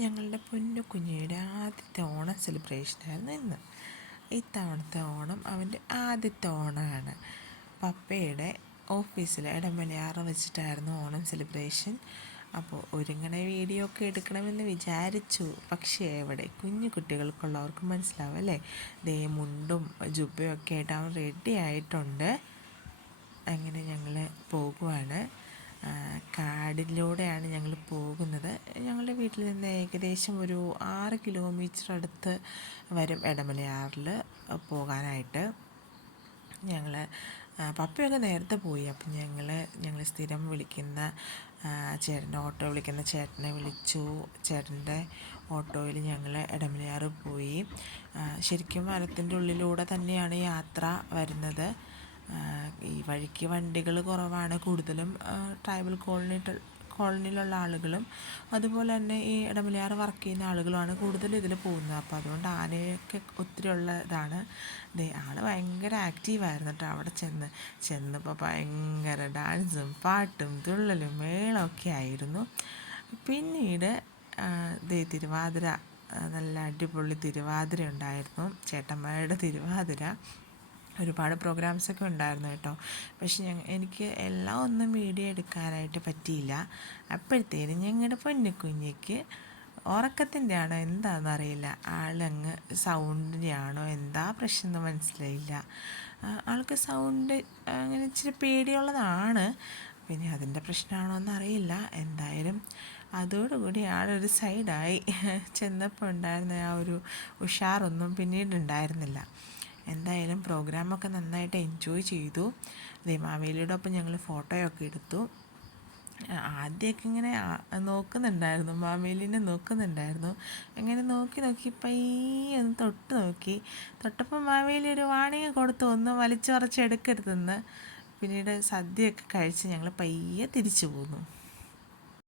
ഞങ്ങളുടെ പൊന്നു കുഞ്ഞിയുടെ ആദ്യത്തെ ഓണം സെലിബ്രേഷനായിരുന്നു ഇന്ന്. ഇത്തവണത്തെ ഓണം അവൻ്റെ ആദ്യത്തെ ഓണമാണ്. പപ്പയുടെ ഓഫീസിൽ ഇടമലയാറ് വെച്ചിട്ടായിരുന്നു ഓണം സെലിബ്രേഷൻ. അപ്പോൾ ഒരുങ്ങണ വീഡിയോ ഒക്കെ എടുക്കണമെന്ന് വിചാരിച്ചു. പക്ഷേ എവിടെ, കുഞ്ഞു കുട്ടികൾക്കുള്ളവർക്ക് മനസ്സിലാവും അല്ലേ. ദേ മുണ്ടും ജുബയും ഒക്കെ ആയിട്ട് അവൻ റെഡി ആയിട്ടുണ്ട്. അങ്ങനെ ഞങ്ങൾ പോകുവാണ്. കാടിലൂടെയാണ് ഞങ്ങൾ പോകുന്നത്. ഞങ്ങളുടെ വീട്ടിൽ നിന്ന് ഏകദേശം ഒരു 6 കിലോമീറ്റർ അടുത്ത് വരും ഇടമലയാറിൽ പോകാനായിട്ട്. ഞങ്ങൾ പപ്പയൊക്കെ നേരത്തെ പോയി. അപ്പം ഞങ്ങൾ സ്ഥിരം വിളിക്കുന്ന ചേട്ടൻ്റെ ഓട്ടോ വിളിക്കുന്ന ചേട്ടനെ വിളിച്ചു. ചേട്ടൻ്റെ ഓട്ടോയിൽ ഞങ്ങൾ ഇടമലയാറ് പോയി. ശരിക്കും വനത്തിൻ്റെ ഉള്ളിലൂടെ തന്നെയാണ് യാത്ര വരുന്നത്. ഈ വഴിക്ക് വണ്ടികൾ കുറവാണ്. കൂടുതലും ട്രൈബൽ കോളനിയിലുള്ള ആളുകളും അതുപോലെ തന്നെ ഈ ഇടമലയാറ് വർക്ക് ചെയ്യുന്ന ആളുകളുമാണ് കൂടുതലും ഇതിൽ പോകുന്നത്. അപ്പോൾ അതുകൊണ്ട് ആനയൊക്കെ ഒത്തിരി ഉള്ള ഇതാണ്. ആൾ ഭയങ്കര ആക്റ്റീവായിരുന്നു കേട്ടോ. അവിടെ ചെന്നപ്പോൾ ഭയങ്കര ഡാൻസും പാട്ടും തുള്ളലും മേളമൊക്കെ ആയിരുന്നു. പിന്നീട് തിരുവാതിര, നല്ല അടിപൊളി തിരുവാതിര ഉണ്ടായിരുന്നു. ചേട്ടന്മാരുടെ തിരുവാതിര. ഒരുപാട് പ്രോഗ്രാംസൊക്കെ ഉണ്ടായിരുന്നു കേട്ടോ. പക്ഷെ എനിക്ക് എല്ലാം ഒന്നും വീഡിയോ എടുക്കാനായിട്ട് പറ്റിയില്ല. അപ്പോഴത്തേനും ഞങ്ങളുടെ പൊന്നുകുഞ്ഞിക്ക് ഉറക്കത്തിൻ്റെ ആണോ എന്താണെന്നറിയില്ല, ആളങ്ങ് സൗണ്ടിൻ്റെ ആണോ എന്താ പ്രശ്നം എന്ന് മനസ്സിലായില്ല. ആൾക്ക് സൗണ്ട് അങ്ങനെ ഇച്ചിരി പേടിയുള്ളതാണ്. പിന്നെ അതിൻ്റെ പ്രശ്നമാണോ എന്നറിയില്ല. എന്തായാലും അതോടുകൂടി ആളൊരു സൈഡായി. ചെന്നപ്പോൾ ഉണ്ടായിരുന്ന ആ ഒരു ഉഷാറൊന്നും പിന്നീട് ഉണ്ടായിരുന്നില്ല. എന്തായാലും പ്രോഗ്രാമൊക്കെ നന്നായിട്ട് എൻജോയ് ചെയ്തു. മാവേലിയുടെ ഒപ്പം ഞങ്ങൾ ഫോട്ടോയൊക്കെ എടുത്തു. ആദ്യമൊക്കെ ഇങ്ങനെ നോക്കുന്നുണ്ടായിരുന്നു, മാവേലിനെ നോക്കുന്നുണ്ടായിരുന്നു. അങ്ങനെ നോക്കി പയ്യെ ഒന്ന് തൊട്ടപ്പോൾ മാവേലി ഒരു വാണിങ് കൊടുത്തു, ഒന്ന് വലിച്ചു പറിച്ച് എടുക്കരുതെന്ന്. പിന്നീട് സദ്യയൊക്കെ കഴിച്ച് ഞങ്ങൾ പയ്യെ തിരിച്ചു പോന്നു.